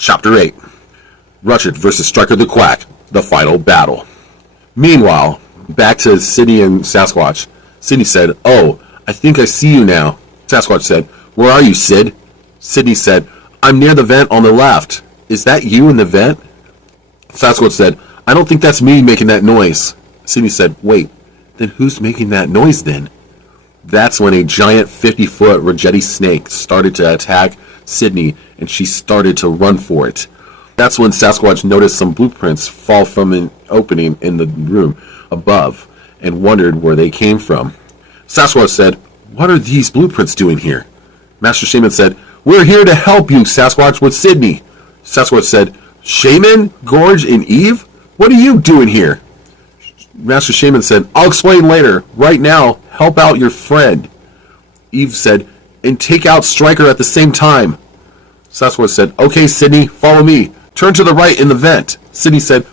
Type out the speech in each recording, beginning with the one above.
Chapter 8. Rutchit versus Striker the Quack, the final battle. Meanwhile, back to Sydney and Sasquatch. Sydney said, "Oh, I think I see you now." Sasquatch said, "Where are you, Sid?" Sydney said, "I'm near the vent on the left. Is that you in the vent?" Sasquatch said, "I don't think that's me making that noise." Sydney said, "Wait, then who's making that noise then?" That's when a giant 50-foot Rutchit snake started to attack Sydney, and she started to run for it. That's when Sasquatch noticed some blueprints fall from an opening in the room above and wondered where they came from. Sasquatch said, "What are these blueprints doing here?" Master Shaman said, "We're here to help you, Sasquatch, with Sydney." Sasquatch said, "Shaman, Gorge, and Eve? What are you doing here?" Master Shaman said, "I'll explain later. Right now, help out your friend." Eve said, "And take out Striker at the same time." Sasquatch said, "Okay, Sydney, follow me. Turn to the right in the vent." Sydney said,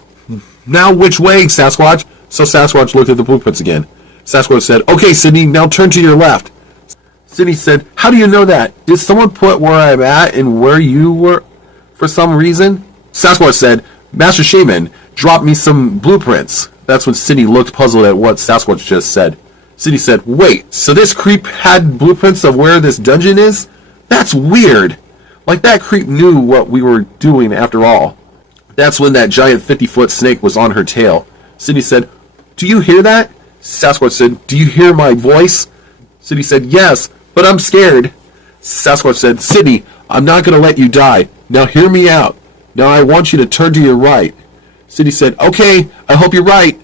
"Now which way, Sasquatch?" So Sasquatch looked at the blueprints again. Sasquatch said, "Okay, Sydney, now turn to your left." Sydney said, "How do you know that? Did someone put where I'm at and where you were for some reason?" Sasquatch said, "Master Shaman dropped me some blueprints." That's when Sydney looked puzzled at what Sasquatch just said. Sydney said, "Wait, so this creep had blueprints of where this dungeon is? That's weird. Like that creep knew what we were doing after all." That's when that giant 50-foot snake was on her tail. Sydney said, "Do you hear that?" Sasquatch said, "Do you hear my voice?" Sydney said, "Yes, but I'm scared." Sasquatch said, "Sydney, I'm not going to let you die. Now hear me out. Now I want you to turn to your right." Sydney said, "Okay, I hope you're right."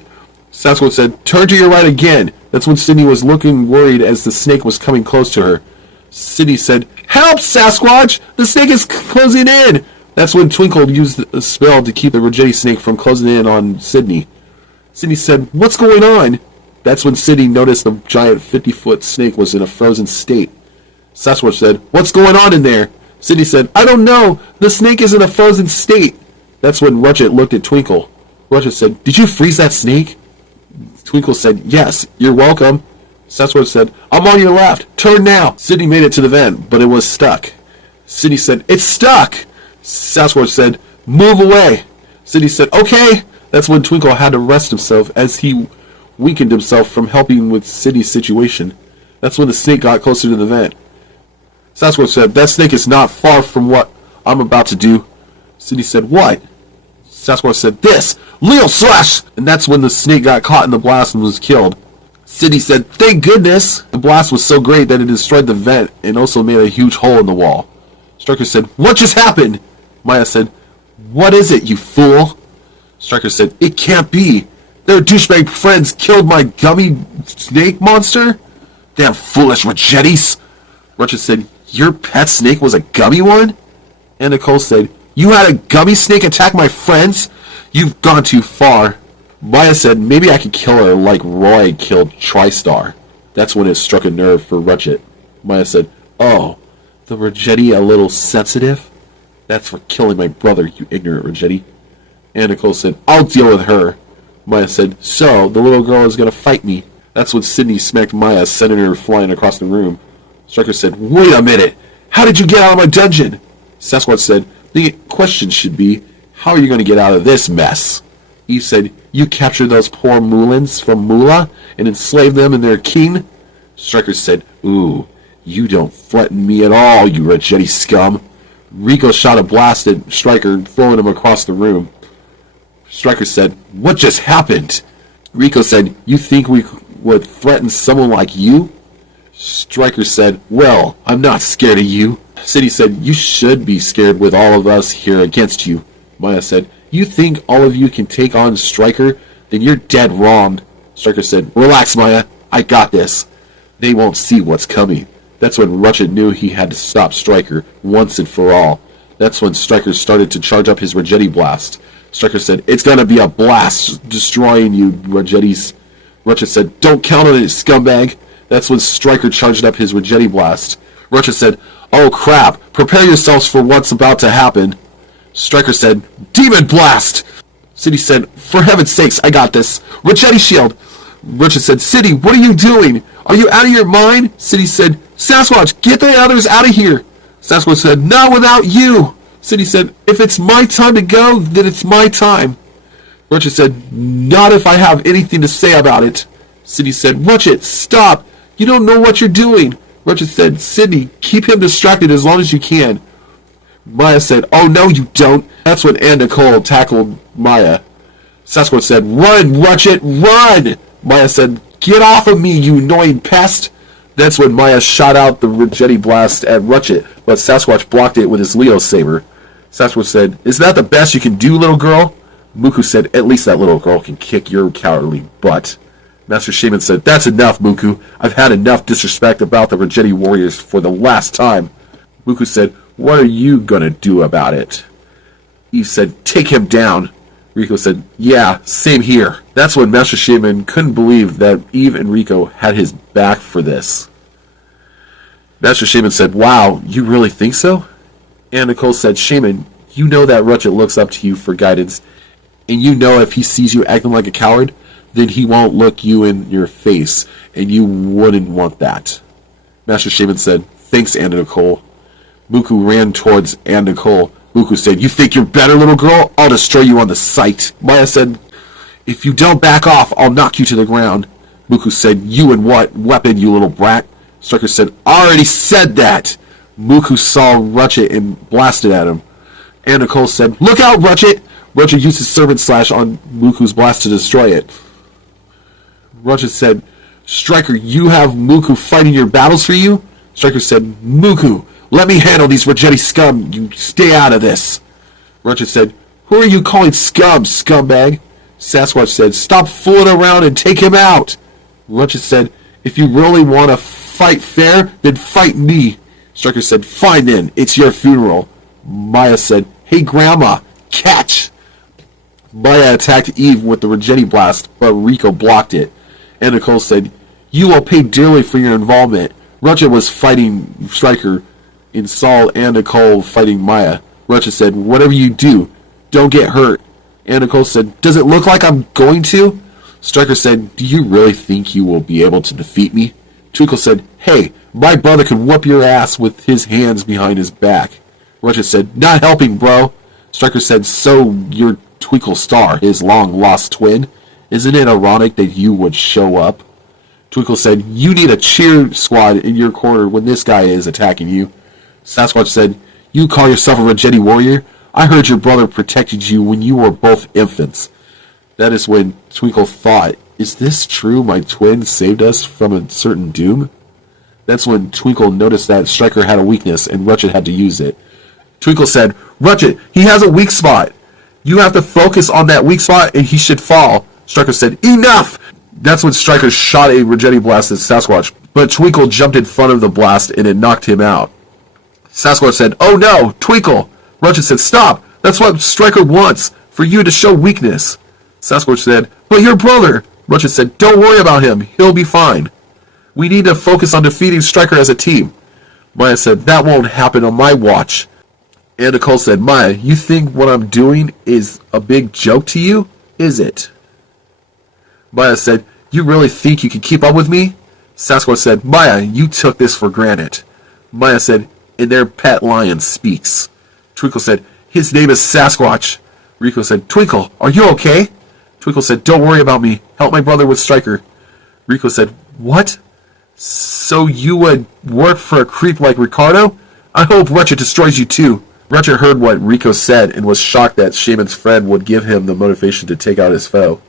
Sasquatch said, "Turn to your right again." That's when Sydney was looking worried as the snake was coming close to her. Sydney said, "Help, Sasquatch! The snake is closing in!" That's when Twinkle used a spell to keep the Rutchit snake from closing in on Sydney. Sydney said, "What's going on?" That's when Sydney noticed the giant 50-foot snake was in a frozen state. Sasquatch said, "What's going on in there?" Sydney said, "I don't know. The snake is in a frozen state." That's when Rutchit looked at Twinkle. Rutchit said, "Did you freeze that snake?" Twinkle said, "Yes, you're welcome." Sasquatch said, "I'm on your left. Turn now." Sydney made it to the vent, but it was stuck. Sydney said, "It's stuck." Sasquatch said, "Move away." Sydney said, "Okay." That's when Twinkle had to rest himself as he weakened himself from helping with Sydney's situation. That's when the snake got closer to the vent. Sasquatch said, "That snake is not far from what I'm about to do." Sydney said, "What?" Sasquatch said, "This! Leo Slash!" And that's when the snake got caught in the blast and was killed. Sydney said, "Thank goodness!" The blast was so great that it destroyed the vent and also made a huge hole in the wall. Striker said, "What just happened?" Maya said, "What is it, you fool?" Striker said, "It can't be. Their douchebag friends killed my gummy snake monster? Damn foolish Rutchites." Rutchit said, "Your pet snake was a gummy one?" And Nicole said, "You had a gummy snake attack my friends? You've gone too far." Maya said, "Maybe I could kill her like Roy killed TriStar." That's when it struck a nerve for Rutchit. Maya said, "Oh, the Rutchit a little sensitive? That's for killing my brother, you ignorant Rutchit." And Nicole said, "I'll deal with her." Maya said, "So, the little girl is going to fight me." That's when Sydney smacked Maya, sending her flying across the room. Striker said, "Wait a minute! How did you get out of my dungeon?" Sasquatch said, "The question should be, how are you going to get out of this mess?" Eve said, "You captured those poor Moulins from Moolah and enslaved them and their king?" Striker said, "Ooh, you don't threaten me at all, you Rutchit scum." Rico shot a blast at Striker, throwing him across the room. Striker said, "What just happened?" Rico said, "You think we would threaten someone like you?" Striker said, "Well, I'm not scared of you." Sydney said, "You should be scared with all of us here against you." Maya said, "You think all of you can take on Striker? Then you're dead wrong." Striker said, "Relax, Maya. I got this. They won't see what's coming." That's when Rutchit knew he had to stop Striker once and for all. That's when Striker started to charge up his Rutchit blast. Striker said, "It's gonna be a blast destroying you, Rutchites." Rutchit said, "Don't count on it, scumbag." That's when Striker charged up his Rutchit blast. Rutchit said, "Oh crap, prepare yourselves for what's about to happen." Striker said, "Demon blast!" Sydney said, "For heaven's sakes, I got this. Rutchit shield." Rutchit said, "Sydney, what are you doing? Are you out of your mind?" Sydney said, "Sasquatch, get the others out of here." Sasquatch said, "Not without you." Cindy said, if it's my time to go, then it's my time. Rutchit said, not if I have anything to say about it. Cindy said, Rutchit, stop. You don't know what you're doing. Rutchit said, Cindy, keep him distracted as long as you can. Maya said, oh no you don't. That's when Nicole tackled Maya. Sasquatch said, run, Rutchit, run! Maya said, get off of me, you annoying pest! That's when Maya shot out the Rutchit blast at Rutchit, but Sasquatch blocked it with his Leo saber. Sasquatch said, is that the best you can do, little girl? Muku said, at least that little girl can kick your cowardly butt. Master Shaman said, that's enough, Muku. I've had enough disrespect about the Rutchit warriors for the last time. Muku said, what are you gonna do about it? Eve said, take him down. Rico said, yeah, same here. That's when Master Shaman couldn't believe that Eve and Rico had his back for this. Master Shaman said, wow, you really think so? And Nicole said, Shaman, you know that Rutchit looks up to you for guidance, and you know if he sees you acting like a coward, then he won't look you in your face, and you wouldn't want that. Master Shaman said, thanks, Anna Nicole. Muku ran towards Anna Nicole. Muku said, you think you're better, little girl? I'll destroy you on the sight. Maya said, if you don't back off, I'll knock you to the ground. Muku said, you and what weapon, you little brat? Striker said, I already said that. Muku saw Rutchit and blasted at him. Anna Nicole said, look out, Rutchit! Rutchit used his servant slash on Muku's blast to destroy it. Rutchit said, Striker, you have Muku fighting your battles for you? Striker said, Muku, let me handle these Rutchit scum. You stay out of this. Rutchit said, who are you calling scum, scumbag? Sasquatch said, stop fooling around and take him out. Rutchit said, if you really want to fight fair, then fight me. Striker said, fine then, it's your funeral. Maya said, hey grandma, catch. Maya attacked Eve with the Rutchit blast, but Rico blocked it. And Nicole said, you will pay dearly for your involvement. Rutchit was fighting Striker, and Saul and Nicole fighting Maya. Rutchit said, whatever you do, don't get hurt. And Nicole said, does it look like I'm going to? Striker said, do you really think you will be able to defeat me? Twinkle said, hey, my brother can whoop your ass with his hands behind his back. Rutchit said, not helping, bro. Striker said, so you're Twinkle Star, his long-lost twin? Isn't it ironic that you would show up? Twinkle said, you need a cheer squad in your corner when this guy is attacking you. Sasquatch said, you call yourself a Rutchit warrior? I heard your brother protected you when you were both infants. That is when Twinkle thought, is this true? My twin saved us from a certain doom? That's when Twinkle noticed that Striker had a weakness and Rutchit had to use it. Twinkle said, Rutchit, he has a weak spot. You have to focus on that weak spot and he should fall. Striker said, enough! That's when Striker shot a Rutchit blast at Sasquatch, but Twinkle jumped in front of the blast and it knocked him out. Sasquatch said, oh no, Twinkle! Rutchit said, stop! That's what Striker wants, for you to show weakness. Sasquatch said, but your brother! Rutchit said, don't worry about him, he'll be fine. We need to focus on defeating Striker as a team. Maya said, that won't happen on my watch. And Nicole said, Maya, you think what I'm doing is a big joke to you? Is it? Maya said, you really think you can keep up with me? Sasquatch said, Maya, you took this for granted. Maya said, and their pet lion speaks. Twinkle said, his name is Sasquatch. Rico said, Twinkle, are you okay? Twinkle said, don't worry about me. Help my brother with Striker. Rico said, what? So you would work for a creep like Ricardo? I hope Rutchit destroys you too. Rutchit heard what Rico said and was shocked that Shaman's friend would give him the motivation to take out his foe.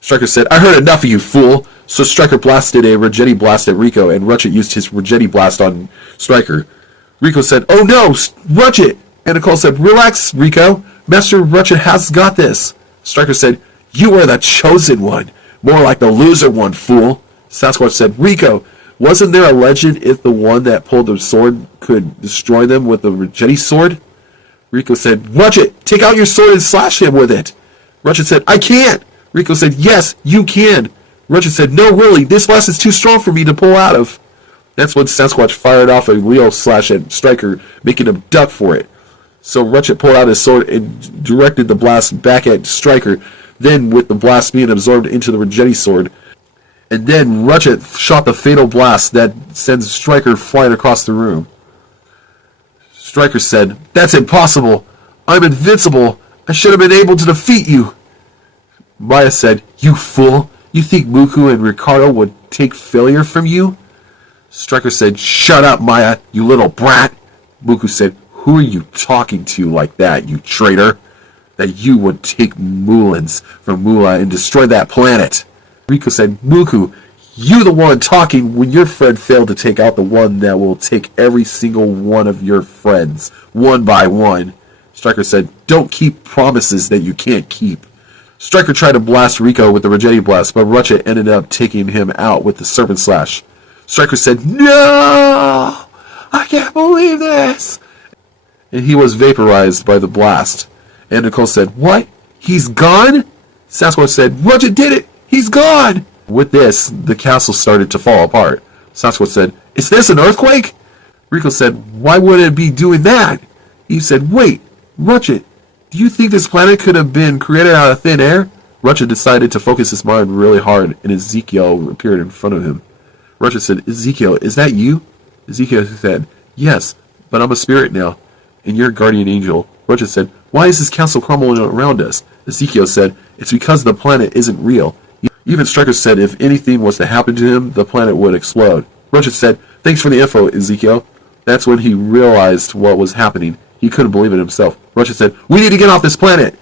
Striker said, I heard enough of you, fool. So Striker blasted a Rutchit blast at Rico and Rutchit used his Rutchit blast on Striker. Rico said, oh no, Rutchit! And Nicole said, relax, Rico. Master Rutchit has got this. Striker said, you are the chosen one. More like the loser one, fool. Sasquatch said, Rico, wasn't there a legend if the one that pulled the sword could destroy them with the Rutchit sword? Rico said, Rutchit, take out your sword and slash him with it. Rutchit said, I can't. Rico said, yes, you can. Rutchit said, no, really, this blast is too strong for me to pull out of. That's when Sasquatch fired off a Leo slash at Striker, making him duck for it. So Rutchit pulled out his sword and directed the blast back at Striker, then with the blast being absorbed into the Rutchit sword. And then Rutchit shot the fatal blast that sends Striker flying across the room. Striker said, that's impossible. I'm invincible. I should have been able to defeat you. Maya said, you fool. You think Muku and Ricardo would take failure from you? Striker said, shut up, Maya, you little brat. Muku said, who are you talking to like that, you traitor? That you would take Mulans from Mula and destroy that planet. Riko said, Muku, you the one talking when your friend failed to take out the one that will take every single one of your friends, one by one. Striker said, don't keep promises that you can't keep. Striker tried to blast Riko with the Rutchit blast, but Rutchit ended up taking him out with the Serpent Slash. Striker said, no! I can't believe this! And he was vaporized by the blast. And Nicole said, what? He's gone? Sasquatch said, Rutchit did it! He's gone! With this, the castle started to fall apart. Sasquatch said, is this an earthquake? Riko said, why would it be doing that? Eve said, wait, Rutchit, do you think this planet could have been created out of thin air? Rutchit decided to focus his mind really hard, and Ezekiel appeared in front of him. Rutchit said, Ezekiel, is that you? Ezekiel said, yes, but I'm a spirit now, and you're a guardian angel. Rutchit said, why is this castle crumbling around us? Ezekiel said, it's because the planet isn't real. Even Striker said if anything was to happen to him, the planet would explode. Rutchit said, thanks for the info, Ezekiel. That's when he realized what was happening. He couldn't believe it himself. Rutchit said, we need to get off this planet.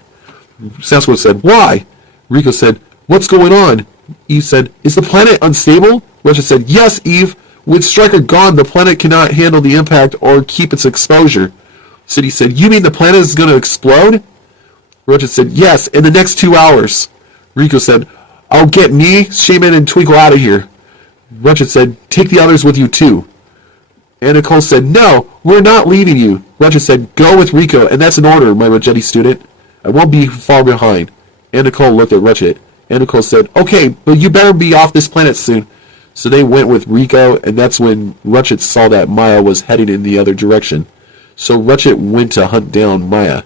Sasquatch said, why? Riko said, what's going on? Eve said, is the planet unstable? Rutchit said, yes, Eve. With Striker gone, the planet cannot handle the impact or keep its exposure. City said, you mean the planet is going to explode? Rutchit said, yes, in the next 2 hours. Riko said, I'll get me, Shaman, and Twinkle out of here. Rutchit said, take the others with you too. And Nicole said, no, we're not leaving you. Rutchit said, go with Riko, and that's an order, my Rutchit student. I won't be far behind. And Nicole looked at Rutchit. And Nicole said, okay, but you better be off this planet soon. So they went with Riko, and that's when Rutchit saw that Maya was heading in the other direction. So Rutchit went to hunt down Maya.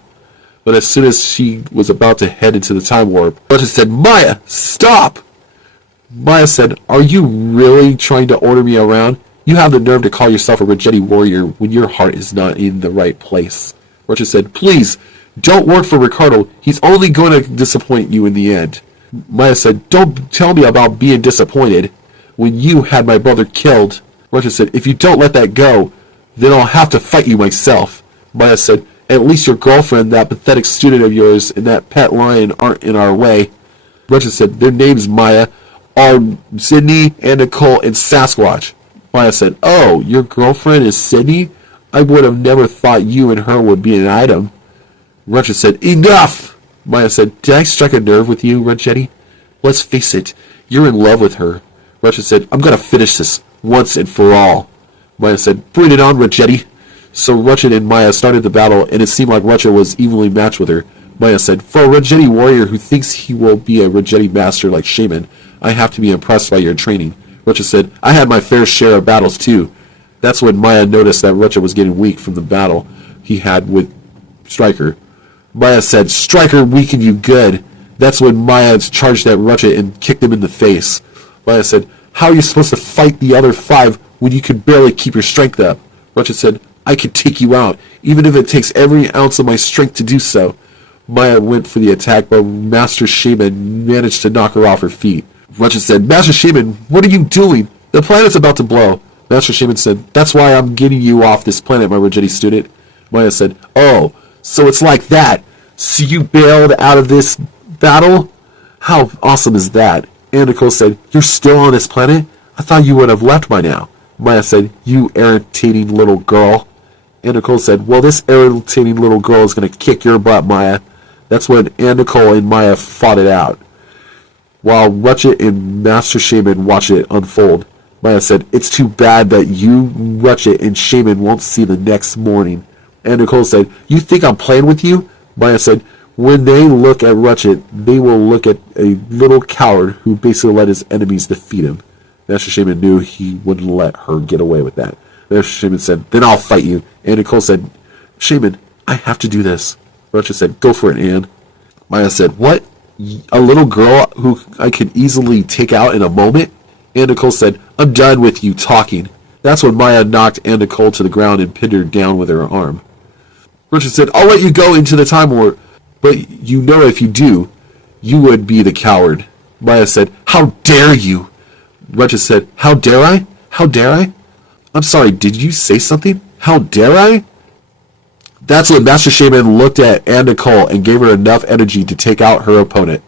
But as soon as she was about to head into the time warp, Rutchit said, Maya, stop! Maya said, are you really trying to order me around? You have the nerve to call yourself a Rutchit warrior when your heart is not in the right place. Rutchit said, please, don't work for Ricardo. He's only going to disappoint you in the end. Maya said, don't tell me about being disappointed when you had my brother killed. Rutchit said, if you don't let that go, then I'll have to fight you myself. Maya said, at least your girlfriend, that pathetic student of yours, and that pet lion aren't in our way. Rutchit said, their names, Maya, are Sydney and Nicole and Sasquatch. Maya said, oh, your girlfriend is Sydney? I would have never thought you and her would be an item. Rutchit said, enough! Maya said, did I strike a nerve with you, Rutchit? Let's face it, you're in love with her. Rutchit said, I'm going to finish this once and for all. Maya said, bring it on, Rutchit. So Rutchit and Maya started the battle, and it seemed like Rutchit was evenly matched with her. Maya said, for a Rutchit warrior who thinks he will be a Rutchit master like Shaman, I have to be impressed by your training. Rutchit said, I had my fair share of battles too. That's when Maya noticed that Rutchit was getting weak from the battle he had with Striker. Maya said, Striker weakened you good. That's when Maya charged at Rutchit and kicked him in the face. Maya said, how are you supposed to fight the other 5 when you can barely keep your strength up? Rutchit said, I could take you out, even if it takes every ounce of my strength to do so. Maya went for the attack, but Master Shaman managed to knock her off her feet. Rutchit said, Master Shaman, what are you doing? The planet's about to blow. Master Shaman said, that's why I'm getting you off this planet, my Rutchit student. Maya said, oh, so it's like that. So you bailed out of this battle? How awesome is that? And Nicole said, you're still on this planet? I thought you would have left by now. Maya said, you irritating little girl. And Nicole said, well, this irritating little girl is going to kick your butt, Maya. That's when Nicole and Maya fought it out, while Rutchit and Master Shaman watched it unfold. Maya said, it's too bad that you, Rutchit, and Shaman won't see the next morning. And Nicole said, you think I'm playing with you? Maya said, when they look at Rutchit, they will look at a little coward who basically let his enemies defeat him. Master Shaman knew he wouldn't let her get away with that. Master Shaman said, then I'll fight you. And Nicole said, Shaman, I have to do this. Rutchit said, go for it, Anne. Maya said, what? A little girl who I could easily take out in a moment? And Nicole said, I'm done with you talking. That's when Maya knocked Anne Nicole to the ground and pinned her down with her arm. Rutchit said, I'll let you go into the time warp, but you know if you do, you would be the coward. Maya said, how dare you? Rutchit said, how dare I? How dare I? I'm sorry, did you say something? How dare I? That's when Master Shaman looked at Nicole and gave her enough energy to take out her opponent.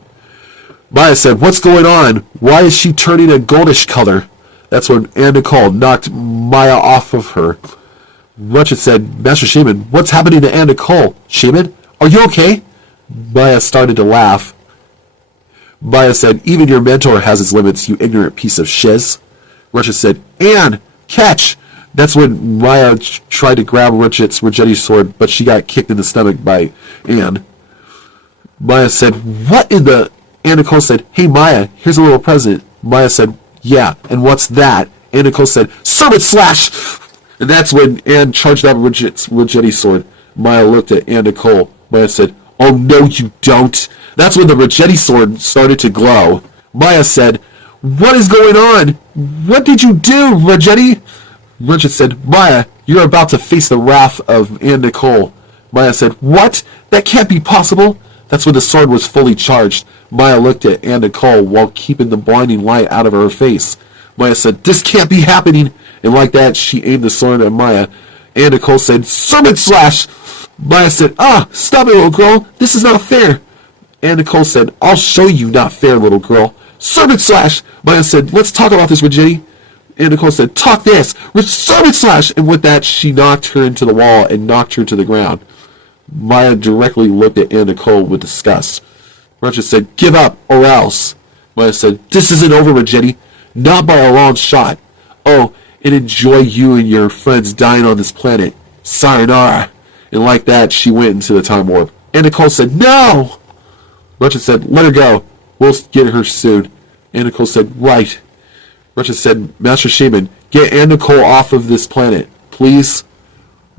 Maya said, what's going on? Why is she turning a goldish color? That's when Nicole knocked Maya off of her. Rutchit said, Master Shaman, what's happening to Nicole? Shaman, are you okay? Maya started to laugh. Maya said, even your mentor has his limits, you ignorant piece of shiz. Rutchit said, Anne, catch! That's when Maya tried to grab Rutchit's Ruggetti sword, but she got kicked in the stomach by Anne. Maya said, what in the... Anne Nicole said, hey Maya, here's a little present. Maya said, yeah, and what's that? Anne Nicole said, serpent slash! And that's when Anne charged up Rutchit's Ruggetti sword. Maya looked at Anne Nicole. Maya said, oh no you don't. That's when the Ruggetti sword started to glow. Maya said, what is going on? What did you do, Ruggetti? Rutchit said, Maya, you're about to face the wrath of Anne Nicole. Maya said, what? That can't be possible. That's when the sword was fully charged. Maya looked at Anne Nicole while keeping the blinding light out of her face. Maya said, this can't be happening. And like that, she aimed the sword at Maya. Anne Nicole said, serpent slash! Maya said, stop it, little girl. This is not fair. Anne Nicole said, I'll show you not fair, little girl. Serpent slash! Maya said, let's talk about this, Ruggetti. Anne Nicole said, talk this! Serpent slash! And with that, she knocked her into the wall and knocked her to the ground. Maya directly looked at Anne Nicole with disgust. Rutchit said, give up, or else. Maya said, this isn't over, Ruggetti. Not by a long shot. Oh, and enjoy you and your friends dying on this planet. Sayonara. And like that, she went into the time warp. Anne Nicole said, no! Rutchit said, let her go. We'll get her soon. Anne Nicole said, right. Rutchit said, Master Shaman, get Anne Nicole off of this planet, please.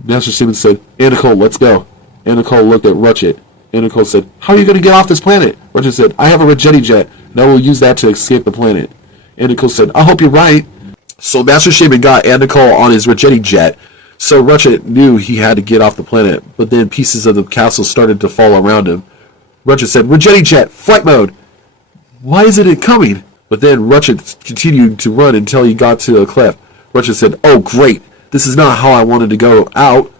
Master Shaman said, Anne Nicole, let's go. Anne Nicole looked at Rutchit. Anne Nicole said, how are you going to get off this planet? Rutchit said, I have a Ruggetti jet, and I will use that to escape the planet. Anne Nicole said, I hope you're right. So Master Shaman got Anne Nicole on his Ruggetti jet, so Rutchit knew he had to get off the planet, but then pieces of the castle started to fall around him. Rutchit said, Ruggetti jet, flight mode. Why isn't it coming? But then Rutchit continued to run until he got to a cliff. Rutchit said, oh great, this is not how I wanted to go out.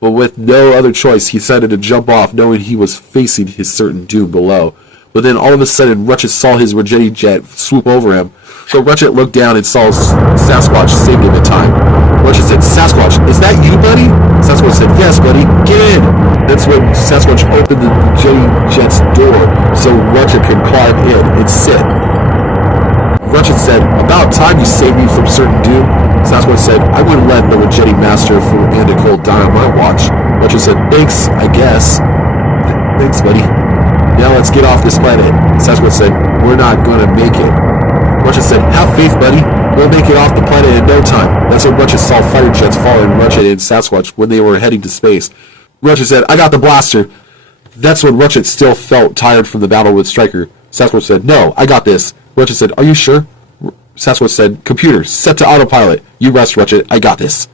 But with no other choice, he decided to jump off, knowing he was facing his certain doom below. But then all of a sudden, Rutchit saw his Ruggetti jet swoop over him. So Rutchit looked down and saw Sasquatch saved him in time. Rutchit said, Sasquatch, is that you, buddy? Sasquatch said, yes, buddy, get in. That's when Sasquatch opened the Ruggetti jet's door so Rutchit could climb in and sit. Rutchit said, about time you saved me from certain doom. Sasquatch said, I wouldn't let the Ruggetti master for Anne Nicole die on my watch. Rutchit said, thanks, I guess. Thanks, buddy. Now let's get off this planet. Sasquatch said, we're not going to make it. Rutchit said, have faith, buddy. We'll make it off the planet in no time. That's when Rutchit saw fighter jets following Rutchit and Sasquatch when they were heading to space. Rutchit said, I got the blaster. That's when Rutchit still felt tired from the battle with Striker. Sasquatch said, no, I got this. Rutchit said, are you sure? Sasquatch said, computer, set to autopilot. You rest, Rutchit. I got this.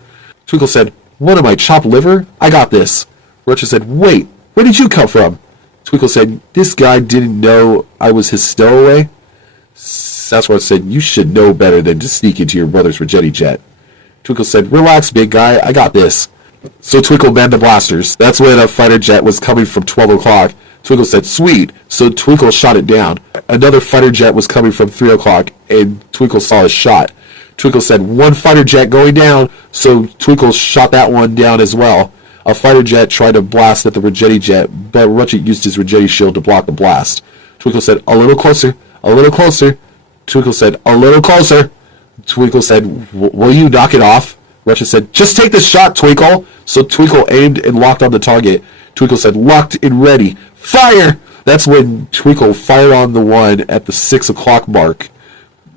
Twinkle said, what am I, chopped liver? I got this. Rutchit said, wait, where did you come from? Twinkle said, this guy didn't know I was his stowaway. Sasquatch said, you should know better than to sneak into your brother's Ruggetti jet. Twinkle said, relax, big guy. I got this. So Twinkle manned the blasters. That's when a fighter jet was coming from 12 o'clock. Twinkle said, sweet. So Twinkle shot it down. Another fighter jet was coming from 3 o'clock, and Twinkle saw a shot. Twinkle said, one fighter jet going down, so Twinkle shot that one down as well. A fighter jet tried to blast at the Ruggetti jet, but Rutchit used his Ruggetti shield to block the blast. Twinkle said, a little closer, a little closer. Twinkle said, a little closer. Twinkle said, will you knock it off? Rutchit said, just take the shot, Twinkle. So Twinkle aimed and locked on the target. Twinkle said, locked and ready. Fire! That's when Twinkle fired on the one at the 6 o'clock mark.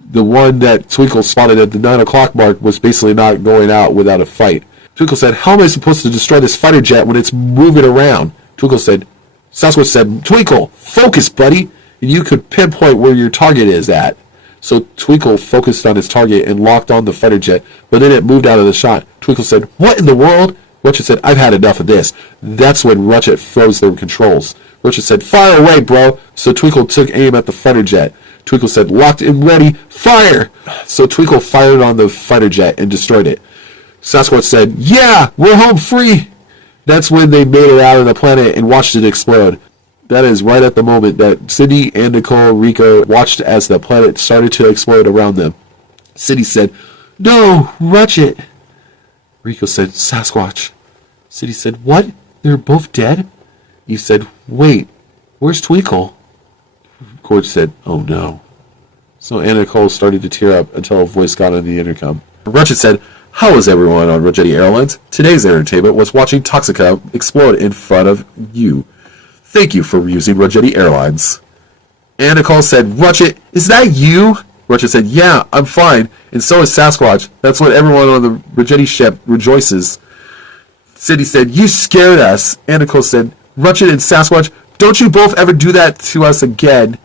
The one that Twinkle spotted at the 9 o'clock mark was basically not going out without a fight. Twinkle said, how am I supposed to destroy this fighter jet when it's moving around? Sasquatch said, Twinkle, focus, buddy, and you could pinpoint where your target is at. So Twinkle focused on his target and locked on the fighter jet, but then it moved out of the shot. Twinkle said, what in the world? Rutchit said, I've had enough of this. That's when Rutchit froze their controls. Rutchit said, fire away, bro. So Twinkle took aim at the fighter jet. Twinkle said, locked and ready, fire! So Twinkle fired on the fighter jet and destroyed it. Sasquatch said, yeah, we're home free! That's when they made it out of the planet and watched it explode. That is right at the moment that Sydney and Nicole Rico watched as the planet started to explode around them. Sydney said, no, Rutchit. Rico said, Sasquatch. Sydney said, what? They're both dead? Eve said, wait, where's Twinkle? Gorge said, oh no. So Anna Nicole started to tear up until a voice got on the intercom. Rutchit said, how is everyone on Rutchit Airlines? Today's entertainment was watching Toxica explode in front of you. Thank you for using Rutchit Airlines. Anna Nicole said, Rutchit, is that you? Rutchit said, yeah, I'm fine, and so is Sasquatch. That's when everyone on the Rutchit ship rejoices. Sydney said, you scared us. Anna Nicole said, Rutchit and Sasquatch, don't you both ever do that to us again.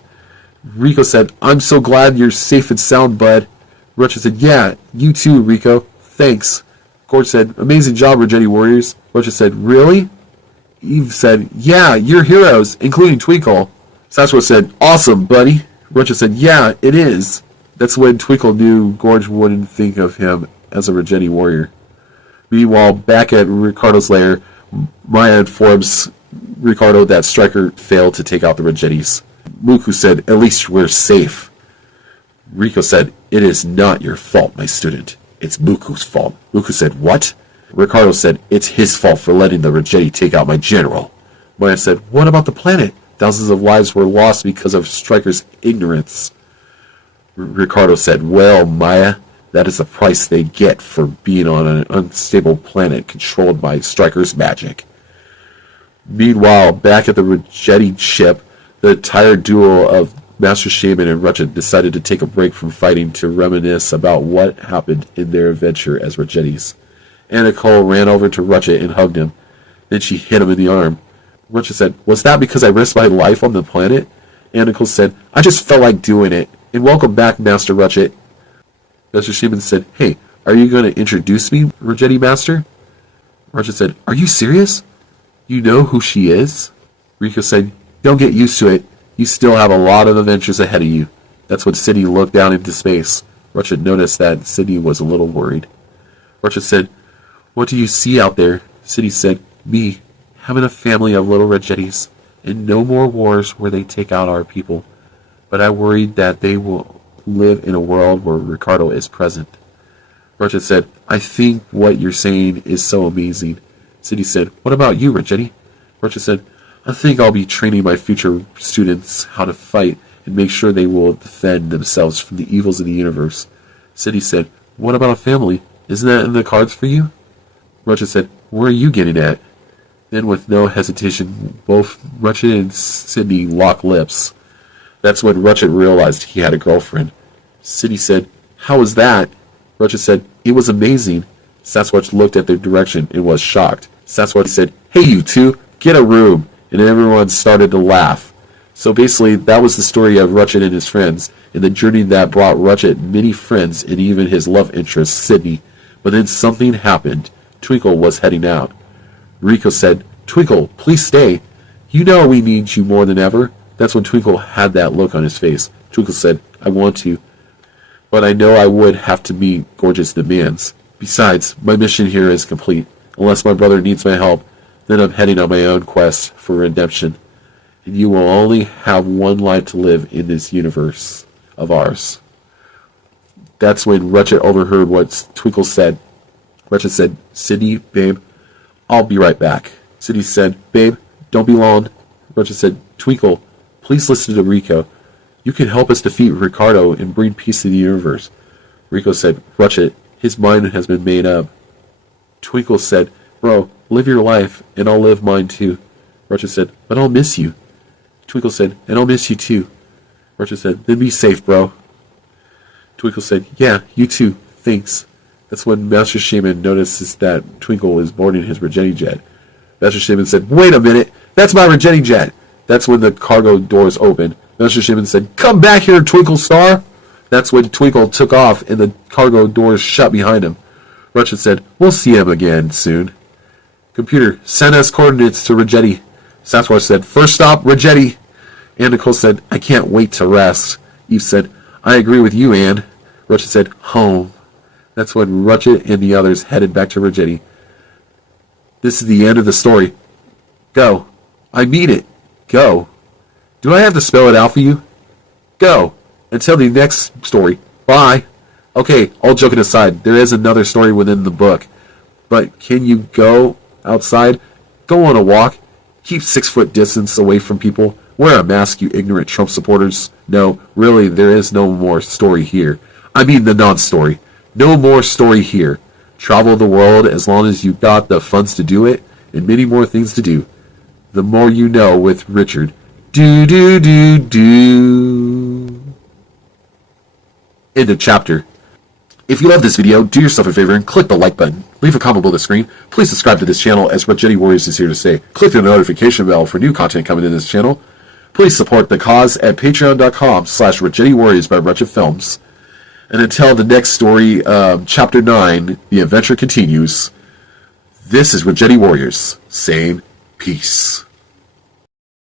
Rico said, I'm so glad you're safe and sound, bud. Rutchit said, yeah, you too, Rico. Thanks. Gorge said, amazing job, Rutchit warriors. Rutchit said, really? Eve said, yeah, you're heroes, including Twinkle. Sasquatch said, awesome, buddy. Rutchit said, yeah, it is. That's when Twinkle knew Gorge wouldn't think of him as a Rutchit warrior. Meanwhile, back at Ricardo's lair, Maya informs Ricardo that Striker failed to take out the Rutchites. Muku said, at least we're safe. Rico said, it is not your fault, my student. It's Muku's fault. Muku said, what? Ricardo said, it's his fault for letting the Rutchiti take out my general. Maya said, what about the planet? Thousands of lives were lost because of Striker's ignorance. Ricardo said, well, Maya, that is the price they get for being on an unstable planet controlled by Striker's magic. Meanwhile, back at the Rutchiti ship, the tired duo of Master Shaman and Rutchit decided to take a break from fighting to reminisce about what happened in their adventure as Rutchitis. Anna Nicole ran over to Rutchit and hugged him. Then she hit him in the arm. Rutchit said, was that because I risked my life on the planet? Anna Nicole said, I just felt like doing it. And welcome back, Master Rutchit. Master Shaman said, hey, are you going to introduce me, Rutchiti Master? Rutchit said, are you serious? You know who she is? Rico said, don't get used to it. You still have a lot of adventures ahead of you. That's when Sydney looked down into space. Rutchit noticed that Sydney was a little worried. Rutchit said, what do you see out there? Sydney said, me, having a family of little Rutchitis, and no more wars where they take out our people. But I worried that they will live in a world where Ricardo is present. Rutchit said, I think what you're saying is so amazing. Sydney said, what about you, Rutchiti? Rutchit said, I think I'll be training my future students how to fight and make sure they will defend themselves from the evils of the universe. Sydney said, what about a family? Isn't that in the cards for you? Rutchit said, where are you getting at? Then with no hesitation, both Rutchit and Sydney locked lips. That's when Rutchit realized he had a girlfriend. Sydney said, how was that? Rutchit said, it was amazing. Sasquatch looked at their direction and was shocked. Sasquatch said, hey you two, get a room. And everyone started to laugh. So basically, that was the story of Rutchit and his friends, and the journey that brought Rutchit many friends and even his love interest, Sydney. But then something happened. Twinkle was heading out. Rico said, Twinkle, please stay. You know we need you more than ever. That's when Twinkle had that look on his face. Twinkle said, I want to, but I know I would have to meet Gorge's demands. Besides, my mission here is complete. Unless my brother needs my help, then I'm heading on my own quest for redemption. And you will only have one life to live in this universe of ours. That's when Rutchit overheard what Twinkle said. Rutchit said, Sydney, babe, I'll be right back. Sydney said, babe, don't be long. Rutchit said, Twinkle, please listen to Rico. You can help us defeat Ricardo and bring peace to the universe. Rico said, Rutchit, his mind has been made up. Twinkle said, bro, live your life, and I'll live mine too. Rutchit said, but I'll miss you. Twinkle said, and I'll miss you too. Rutchit said, then be safe, bro. Twinkle said, yeah, you too, thanks. That's when Master Shaman notices that Twinkle is boarding his Rutchiti jet. Master Shaman said, wait a minute, that's my Rutchiti jet. That's when the cargo doors opened. Master Shaman said, come back here, Twinkle Star. That's when Twinkle took off and the cargo doors shut behind him. Rutchit said, we'll see him again soon. Computer, send us coordinates to Rutchit. Sasquatch said, first stop, Rutchit. And Nicole said, I can't wait to rest. Eve said, I agree with you, Anne. Rutchit said, home. That's when Rutchit and the others headed back to Rutchit. This is the end of the story. Go. I mean it. Go. Do I have to spell it out for you? Go. Until the next story. Bye. Okay, all joking aside, there is another story within the book. But can you go outside? Go on a walk. Keep 6 foot distance away from people. Wear a mask, you ignorant Trump supporters. No, really, there is no more story here. I mean the non-story. No more story here. Travel the world as long as you've got the funds to do it, and many more things to do. The more you know with Richard. Do. End of chapter. If you love this video, do yourself a favor and click the like button. Leave a comment below the screen. Please subscribe to this channel, as Rutchit Warriors is here to stay. Click the notification bell for new content coming in this channel. Please support the cause at patreon.com/Rutchit Warriors by Rutchit Films. And until the next story, Chapter 9, the adventure continues. This is Rutchit Warriors saying peace.